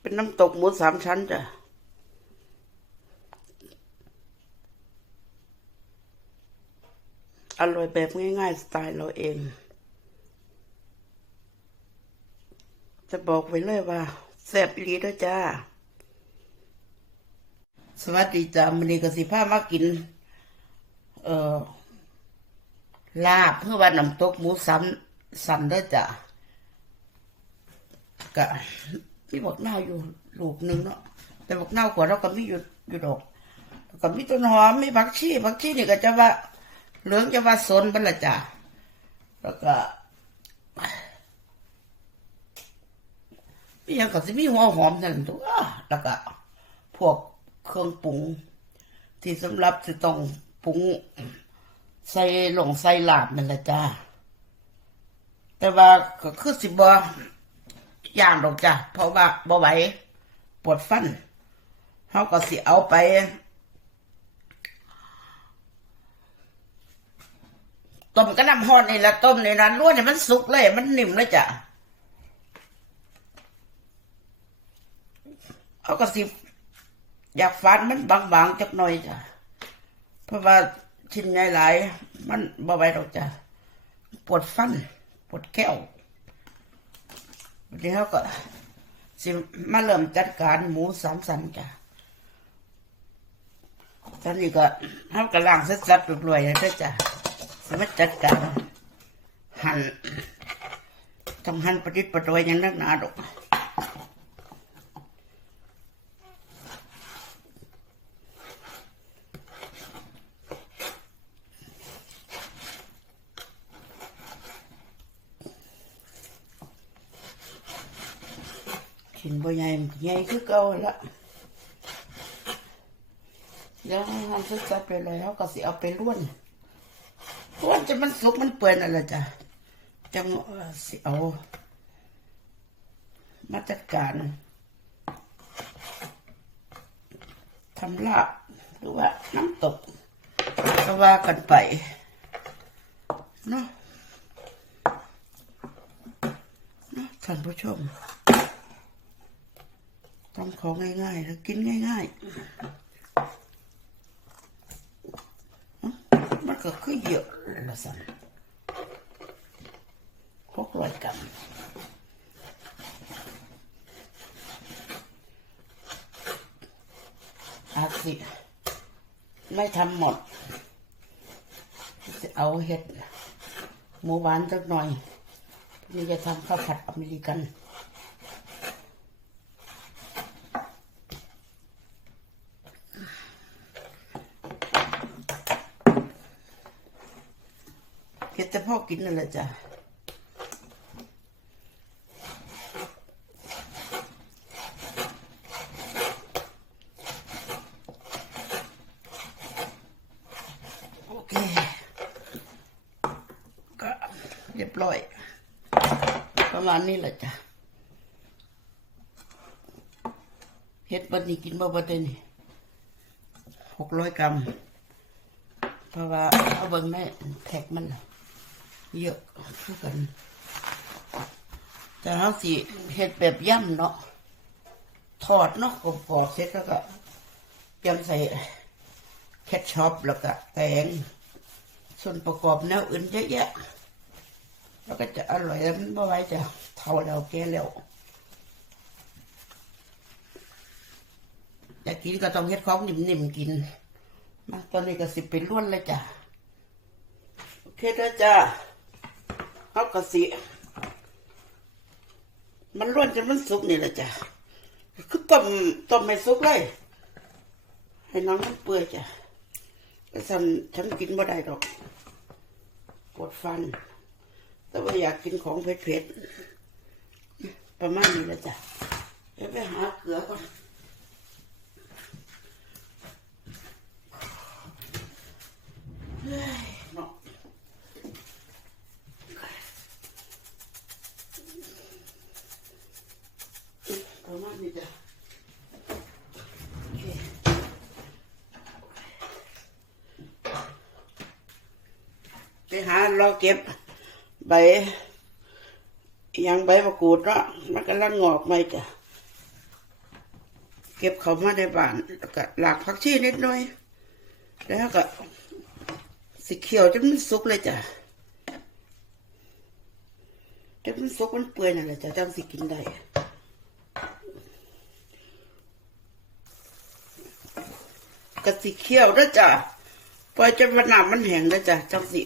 เป็นน้ำตกหมูสามชั้นจ้ะอร่อยแบบง่ายๆ สไตล์เราเอง จะบอกไว้เลยว่าแซ่บอีหลีด้วยจ้า สวัสดีจ้ามันนี้ก็สิพามากิน เอ่อ ลาบเพื่อว่าน้ำตกหมูสันสันด้อจ้ะกะ มีบักหน้าอยู่ลูกหนึ่งเนาะแต่บักหน้ากว่าเราก็มีอยู่อยู่ดอกแล้วก็มีต้นหอมมีผักชีผักชีนี่ก็จะว่าเหลืองจะว่าสนเป็นละจ้ะแล้วก็มีอย่างก็จะมีหัวหอมนั่นตัวแล้วก็พวกเครื่องปรุง ที่สำหรับจะต้องปรุงใส่หลงใส่ลาบนั่นแหละจ้าแต่ว่าก็คือสิบอ ย่างดอกจ้ะเพราะว่าบ่ไหวปวดฟันเขาก็สิเอาไป ต้มกระน้ำฮอนนี่แหละต้มนนั้นล้วนให้มันสุกเลย มันนิ่มเลยจ้ะเขาก็สิอยากฟันมันบางๆจักหน่อยจ้ะเพราะว่าชิ้นใหญ่หลายมันบ่ไหวดอกจ้ะปวดฟัน ปวดแก้ว วันนี้เขาก็สิมาเริ่มจัดการหมูสามสันจ้ะตอนนี้ก็เขากำลังสัดๆรวยๆแล้วจ้ะสมาจัดการหั่นต้องหั่นประดิษฐ์ประดอยอย่างนักหนาดอก ขินบ่ ใหญ่คือเก่าละเดี๋ยวให้ทำซึกซับไปเลยเขาก็สิเอาไปล้วนล้วนจะมันสุกมันเปื่อยนั่นแหละจ้ะจังอ่อสิเอามาจัดการทำลาบหรือว่าน้ำตกก็ว่ากันไปเนาะเนาะท่านผู้ชม ทำของง่ายๆแล้วกินง่ายๆมันก็คือเยอะเลยละสันหกร้อยกรัมอาจสิไม่ทำหมด จะเอาเห็ดหมูหวานสักหน่อยนี่จะทำข้าวผัดอเมริกัน แต่พ่อกินนั่นแหละจ้ะโอเค ก็เรียบร้อยประมาณนี้แหละจ้ะเฮ็ดบันนี้กินบ่บันนี้หกร้อยกรัมเพราะว่าเอาเบิ่งแม่แท็กมันนะ เยอะคือกัน แต่เราสิเฮ็ดแบบย่ำเนาะทอดเนาะกรอบๆเสร็จแล้วก็ยำใส่แคชช็อปแล้วก็แตงส่วนประกอบแนวอื่นเยอะแยะแล้วก็จะอร่อยแล้วมันบ่ไหวจะเท่าเราแก่แล้วอยากกินก็ต้องเฮ็ดของนิ่มๆกินมาตอนนี้ก็สิเป็นล้วนเลยจ้ะ โอเคเด้อจ้า เอากระสิมันล้วนจนมันสุกนี่แหละจ้ะคือต้มต้มไม่สุกเลย ให้น้องมันเปื่อยจ้ะแต่ฉันฉันกินบ่ได้ดอกปวดฟัน แต่ว่าอยากกินของเผ็ดๆประมาณนี้แหละจ้ะเดี๋ยวไปหาเกลือก่อนเนาะประมาณนี้จ้ะโอเคไปหาเราเก็บใบยังใบมะกรูดเนาะมันกำลังงอกไหมจ้ะเก็บเขามาในบ้านแล้วก็หลากผักชีนิดหน่อย แล้วก็สิเขียวจนมันสุกเลยจ้ะจนมันสุกมันเปื่อยนั่นแหละจ้ะจังสิกินได้กะสิเขียวเด้จ้ะปล่อยจนวันน้ำมันแห้งเด้จ้ะจังสิ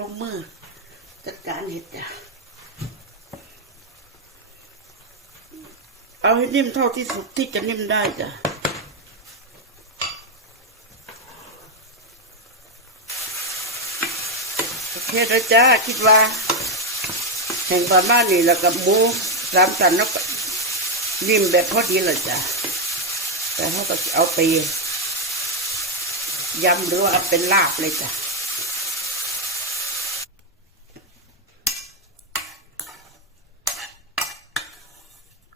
ลงมือ จัดการเห็ดจ้ะเอาให้นิ่มเท่าที่สุดที่จะนิ่มได้จ้ะโอเคแล้วจ้าคิดว่า แห่งประมาณนี้แล้วกับหมูสามสันแล้วก็นิ่มแบบพอดีเลยจ้ะแต่เขาก็เอาไปยำหรือว่าเอาเป็นลาบเลยจ้ะ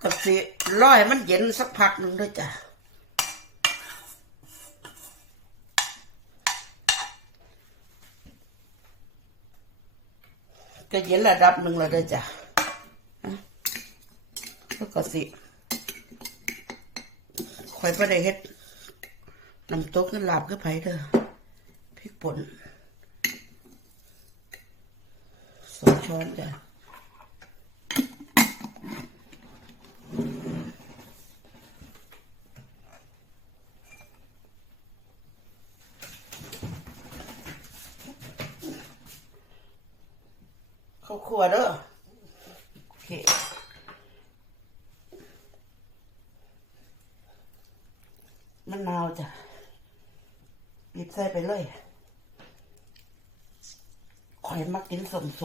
กับสิร้อยมันเย็นสักพักหนึ่งด้วยจ้ะก็เย็นระดับหนึ่งแล้วด้วยจ้ะอะแล้วก็สิคอยประเดี๋ยวเฮ็ดน้ำตกขึ้นลาบก็ไปเด้อพริกป่นสองช้อนจ้ะ ข้าวคั่วเด้อโอเคมะนาวจ้ะบีบใส่ไปเลยข่อยมักกินสมส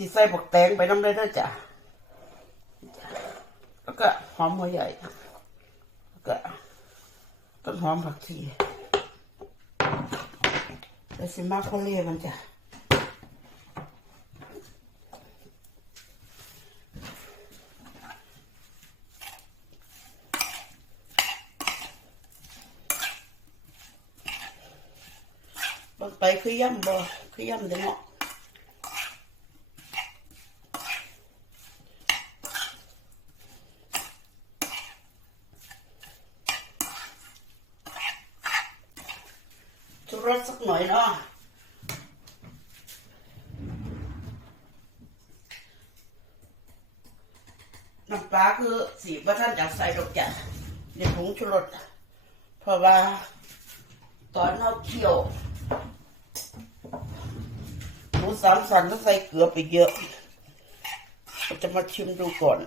ที่ใส่บักแตงไปน้ำได้ด้วยจ้ะแล้วก็หอมหัวใหญ่แล้วก็ต้นหอมผักชีแล้วสิมาโคเล่มันจ้ะไปคือย่ำบ่คือย่ำเด้อเนาะชุร สักหน่อยเนาะน้ำปลาคือสีว่าท่านอยากใส่ดอกจ้ะในผงชูรสเพราะว่าตอนเราเคี่ยวหมูสามสันต้องใส่เกลือไปเยอะ จะมาชิมดูก่อน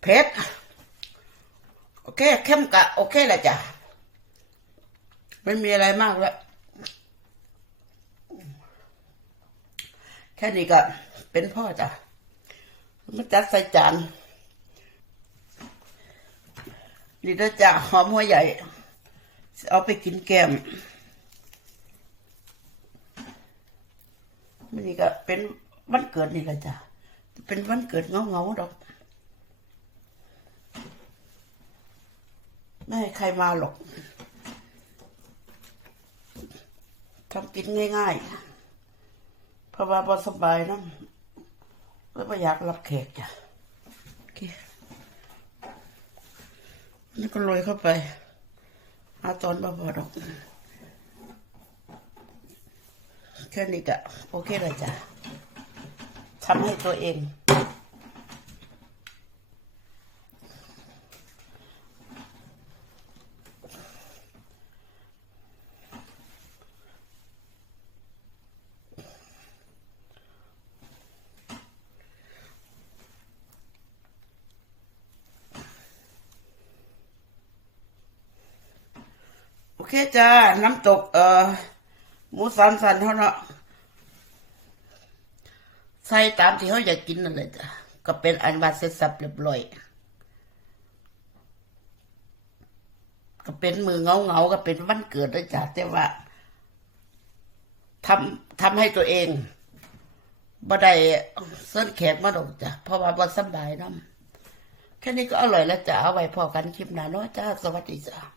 เผ็ด โอเค เข้มกะ โอเคแหละจ้ะ ไม่มีอะไรมากแล้ว แค่นี้ก็เป็นพ่อจ้ะมาจัดใส่จาน นี่นะจ้ะหอมหัวใหญ่ เอาไปกินแกมนี่ก็เป็นวันเกิดนี่แหละจ้ะ เป็นวันเกิดเงาเงาๆดอก ไม่ให้ใครมาหรอกทำกินง่ายๆ เพราะว่าบอสบายนะแล้วไม่อยากรับแขกจ้ะโอเคนี่ก็โรยเข้าไปอาตอนบาบอดอกแค่นี้ก็โอเคเลยจ้ะ ทำให้ตัวเอง โอเคจ้า น้ำตก เอ่อหมูสันสันเท่านั้น ใส่ตามที่เขาอยากกินนั่นเลยจ้ะก็เป็นอันว่าเสร็จสับเรียบร้อยก็เป็นมือเงาเงาๆก็เป็นวันเกิดด้วยจ้ะแต่ว่าทำทำให้ตัวเองบ่ได้เส้นแขกมาดอกจ้ะเพราะว่าบ่สบายน้ำแค่นี้ก็อร่อยแล้วจ้ะเอาไว้พอกันคลิปหน้าเนาะจ้าสวัสดีจ้ะ